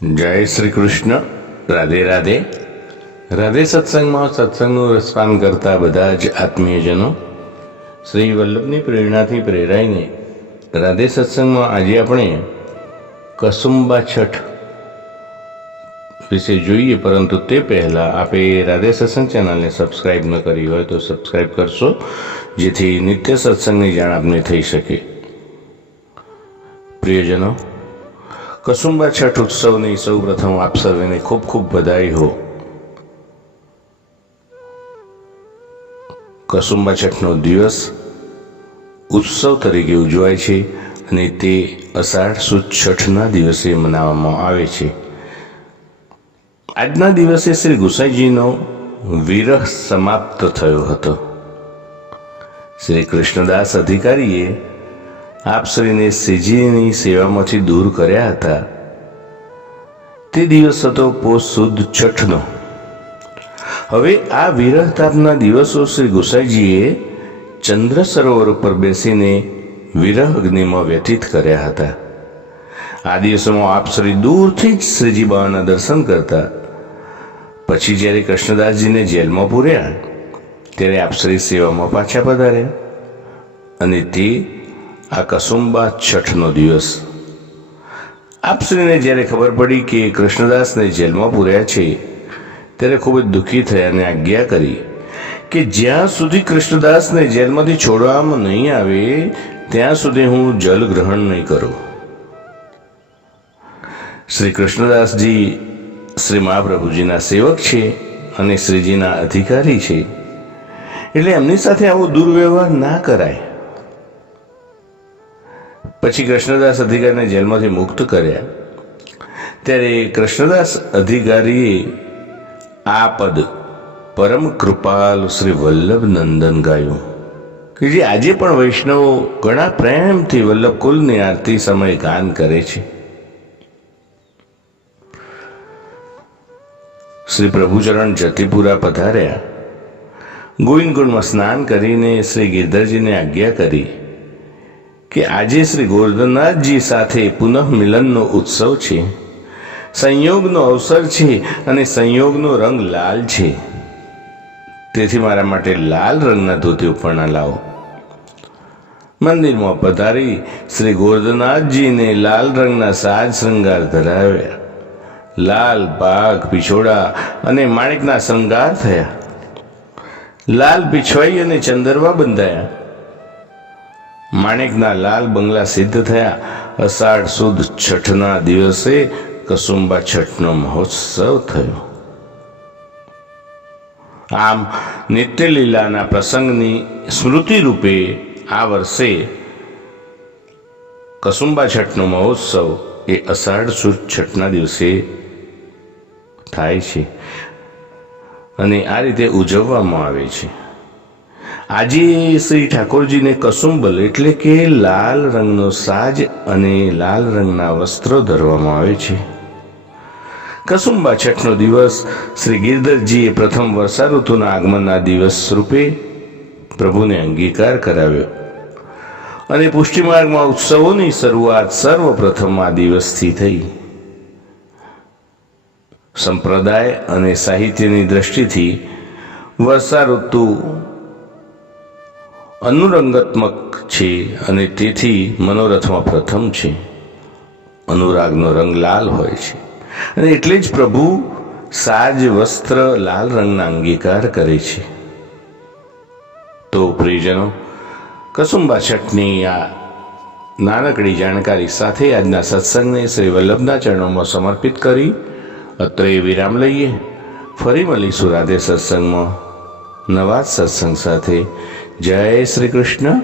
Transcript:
જય શ્રી કૃષ્ણ. રાધે રાધે. રાધે સત્સંગમાં સત્સંગનું રસપાન કરતા બધા જ આત્મીયજનો શ્રી વલ્લભની પ્રેરણાથી પ્રેરાઈને રાધે સત્સંગમાં આજે આપણે કસુંબા છઠ વિશે જોઈએ, પરંતુ તે પહેલાં આપે રાધે સત્સંગ ચેનલને સબસ્ક્રાઈબ ન કરી હોય તો સબસ્ક્રાઈબ કરશો, જેથી નિત્ય સત્સંગની જાણ આપને થઈ શકે. પ્રિયજનો, કસુંબા છઠ ઉત્સવની સૌ પ્રથમ આપ સર્વેને ખૂબ ખૂબ બધાઈ હો. કસુંબા છઠનો દિવસ ઉત્સવ તરીકે ઉજવાય છે અને તે અષાઢ સુદ છઠના દિવસે મનાવવામાં આવે છે. આજના દિવસે શ્રી ગુસાઈજીનો વિરહ સમાપ્ત થયો હતો. શ્રી કૃષ્ણદાસ અધિકારીએ આપશ્રીને શ્રીજીની સેવામાંથી દૂર કર્યા હતા. તે દિવસ હતો પોષ સુદ છઠનો. હવે આ વિરહ તાપના દિવસો શ્રી ગુસાઈજીએ ચંદ્ર સરોવર ઉપર બેસીને વિરહ અગ્નિમાં વ્યતીત કર્યા હતા. આ દિવસોમાં આપશ્રી દૂરથી જ શ્રીજી બાવાના દર્શન કરતા. પછી જ્યારે કૃષ્ણદાસજીને જેલમાં પૂર્યા ત્યારે આપશ્રી સેવામાં પાછા પધાર્યા અને તે આ કસુંબા છઠનો દિવસ. આપશ્રીને જ્યારે ખબર પડી કે કૃષ્ણદાસને જેલમાં પૂર્યા છે ત્યારે ખૂબ જ દુઃખી થયા અને આજ્ઞા કરી કે જ્યાં સુધી કૃષ્ણદાસને જેલમાંથી છોડવામાં નહીં આવે ત્યાં સુધી હું જલ ગ્રહણ નહીં કરું. શ્રી કૃષ્ણદાસજી શ્રી મહાપ્રભુજીના સેવક છે અને શ્રીજીના અધિકારી છે, એટલે એમની સાથે આવો દુર્વ્યવહાર ના કરાય. પછી કૃષ્ણદાસ અધિકારીને જેલમાંથી મુક્ત કર્યા ત્યારે કૃષ્ણદાસ અધિકારીએ આ પદ પરમ કૃપાલ શ્રી વલ્લભ નંદન ગાયું કે જે આજે પણ વૈષ્ણવો ઘણા પ્રેમથી વલ્લભ કુલની આરતી સમયે ગાન કરે છે. શ્રી પ્રભુચરણ જતીપુરા પધાર્યા. ગોવિંદકુંડમાં સ્નાન કરીને શ્રી ગિરધરજીને આજ્ઞા કરી કે આજે શ્રી ગોરધનાથજી સાથે પુનઃ મિલનનો ઉત્સવ છે, સંયોગનો અવસર છે અને સંયોગનો રંગ લાલ છે, તેથી મારા માટે લાલ રંગના ધોતી ઉપરના લાવો. મંદિરમાં પધારી શ્રી ગોરધનાથજીને લાલ રંગના સાજ શૃંગાર ધરાવ્યા. લાલ પાઘ, પિછોડા અને માણેકના શૃંગાર થયા. લાલ પીછવાઈ અને ચંદરવા બંધાયા. માણેકના લાલ બંગલા સિદ્ધ થયા. અષાઢ સુદ છઠના દિવસે કસુંબા છઠનો મહોત્સવ થયો. આમ નિત્ય લીલાના પ્રસંગની સ્મૃતિ રૂપે આ વર્ષે કસુંબા છઠનો મહોત્સવ એ અષાઢ સુદ છઠના દિવસે થાય છે અને આ રીતે ઉજવવામાં આવે છે. આજે શ્રી ઠાકોરજીને કસુંબલ એટલે કે લાલ રંગનો સાજ અને લાલ રંગના વસ્ત્રો ધરવામાં આવે છે. કસુંબા છઠનો દિવસ શ્રી ગિરધરજીએ પ્રથમ વર્ષા ઋતુના આગમનના દિવસ રૂપે પ્રભુને અંગીકાર કરાવ્યો અને પુષ્ટિમાર્ગમાં ઉત્સવોની શરૂઆત સર્વપ્રથમ આ દિવસથી થઈ. સંપ્રદાય અને સાહિત્યની દ્રષ્ટિથી વર્ષા ઋતુ અનુરંગાત્મક છે અને તેથી મનોરથમાં પ્રથમ છે. અનુરાગનો રંગ લાલ હોય છે અને એટલે જ પ્રભુ સાજ વસ્ત્ર લાલ રંગના અંગીકાર કરે છે. તો પ્રિયજનો, કસુંબા છઠની આ નાનકડી જાણકારી સાથે આજના સત્સંગને શ્રી વલ્લભના ચરણોમાં સમર્પિત કરી અત્રે વિરામ લઈએ. ફરી મળીશું રાધે સત્સંગમાં નવા સત્સંગ સાથે. જય શ્રી કૃષ્ણ.